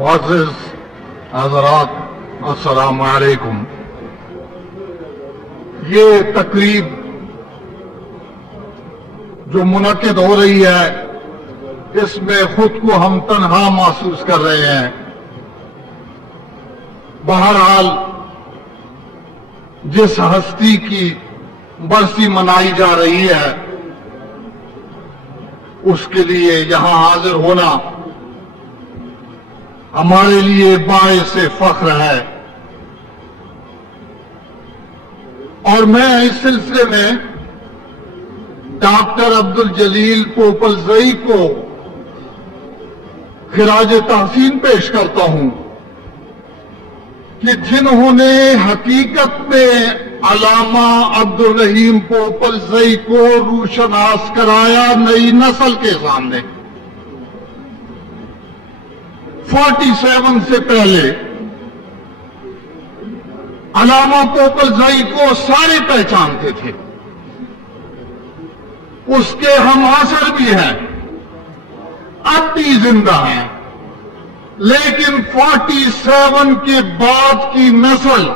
معزز حضرات السلام علیکم. یہ تقریب جو منعقد ہو رہی ہے اس میں خود کو ہم تنہا محسوس کر رہے ہیں. بہرحال جس ہستی کی برسی منائی جا رہی ہے اس کے لیے یہاں حاضر ہونا ہمارے لیے باعث فخر ہے. اور میں اس سلسلے میں ڈاکٹر عبدالجلیل پوپلزئی کو خراج تحسین پیش کرتا ہوں کہ جنہوں نے حقیقت میں علامہ عبدالرحیم پوپلزئی کو روشناس کرایا نئی نسل کے سامنے. 47 سے پہلے علامہ پوپلزئی کو سارے پہچانتے تھے، اس کے ہم عصر بھی ہیں، اب بھی زندہ ہیں، لیکن 47 کے بعد کی نسل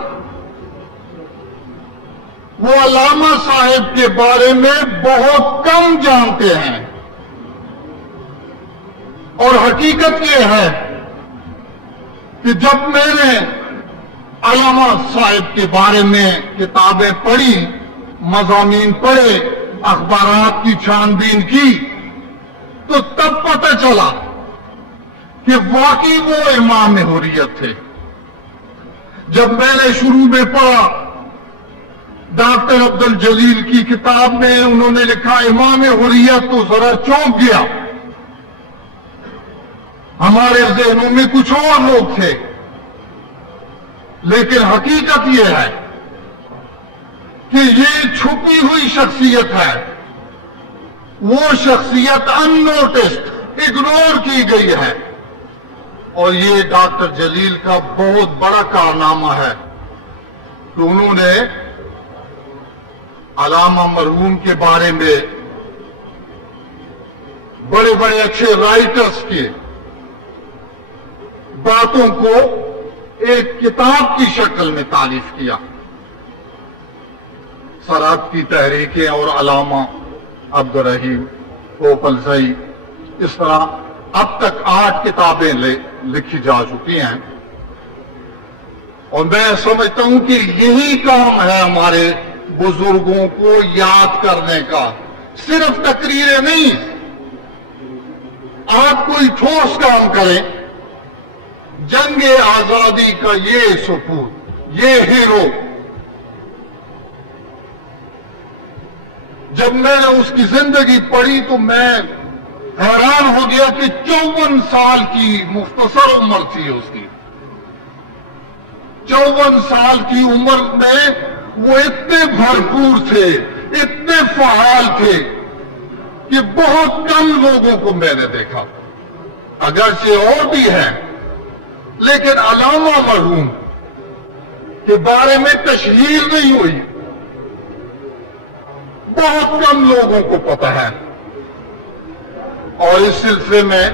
وہ علامہ صاحب کے بارے میں بہت کم جانتے ہیں. اور حقیقت یہ ہے کہ جب میں نے علامہ صاحب کے بارے میں کتابیں پڑھی، مضامین پڑھے، اخبارات کی چھان بین کی، تو تب پتہ چلا کہ واقعی وہ امام حریت تھے. جب میں نے شروع میں پڑھا ڈاکٹر عبدالجلیل کی کتاب میں انہوں نے لکھا امام حریت، تو ذرا چونک گیا. ہمارے ذہنوں میں کچھ اور لوگ تھے، لیکن حقیقت یہ ہے کہ یہ چھپی ہوئی شخصیت ہے، وہ شخصیت ان نوٹسڈ، اگنور کی گئی ہے. اور یہ ڈاکٹر جلیل کا بہت بڑا کارنامہ ہے کہ انہوں نے علامہ مرحوم کے بارے میں بڑے بڑے اچھے رائٹرز کی باتوں کو ایک کتاب کی شکل میں تالیف کیا. سرحد کی تحریکیں اور علامہ عبدالرحیم پوپلزئی، اس طرح اب تک 8 کتابیں لکھی جا چکی ہیں. اور میں سمجھتا ہوں کہ یہی کام ہے ہمارے بزرگوں کو یاد کرنے کا، صرف تقریریں نہیں. آپ کوئی ٹھوس کام کریں. جنگ آزادی کا یہ سپوت، یہ ہیرو، جب میں نے اس کی زندگی پڑھی تو میں حیران ہو گیا کہ 54 سال کی مختصر عمر تھی اس کی. 54 سال کی عمر میں وہ اتنے بھرپور تھے، اتنے فعال تھے کہ بہت کم لوگوں کو میں نے دیکھا. اگرچہ اور بھی ہیں، لیکن علامہ مرحوم کے بارے میں تشہیر نہیں ہوئی، بہت کم لوگوں کو پتہ ہے. اور اس سلسلے میں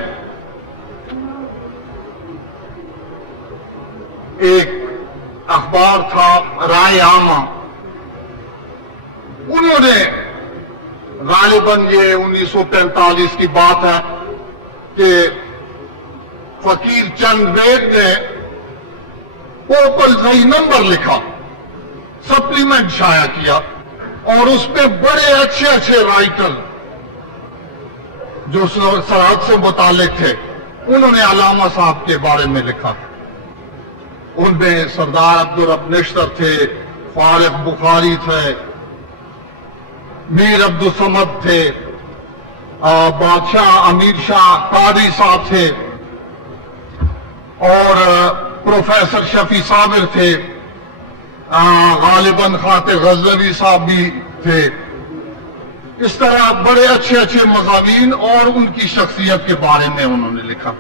ایک اخبار تھا رائے عامہ، انہوں نے غالباً یہ 1945 کی بات ہے کہ فقیر چند بید نے پوپلزئی نمبر لکھا، سپلیمنٹ شائع کیا اور اس پہ بڑے اچھے اچھے رائٹر جو سرحد سے متعلق تھے انہوں نے علامہ صاحب کے بارے میں لکھا. ان میں سردار عبدالرب نشتر تھے, فارغ بخاری تھے, میر عبدالصمد تھے, بادشاہ امیر شاہ قادری صاحب تھے, اور پروفیسر شفیع صابر تھے, غالباً خاطر غزنوی صاحب بھی تھے. اس طرح بڑے اچھے اچھے مضامین اور ان کی شخصیت کے بارے میں انہوں نے لکھا.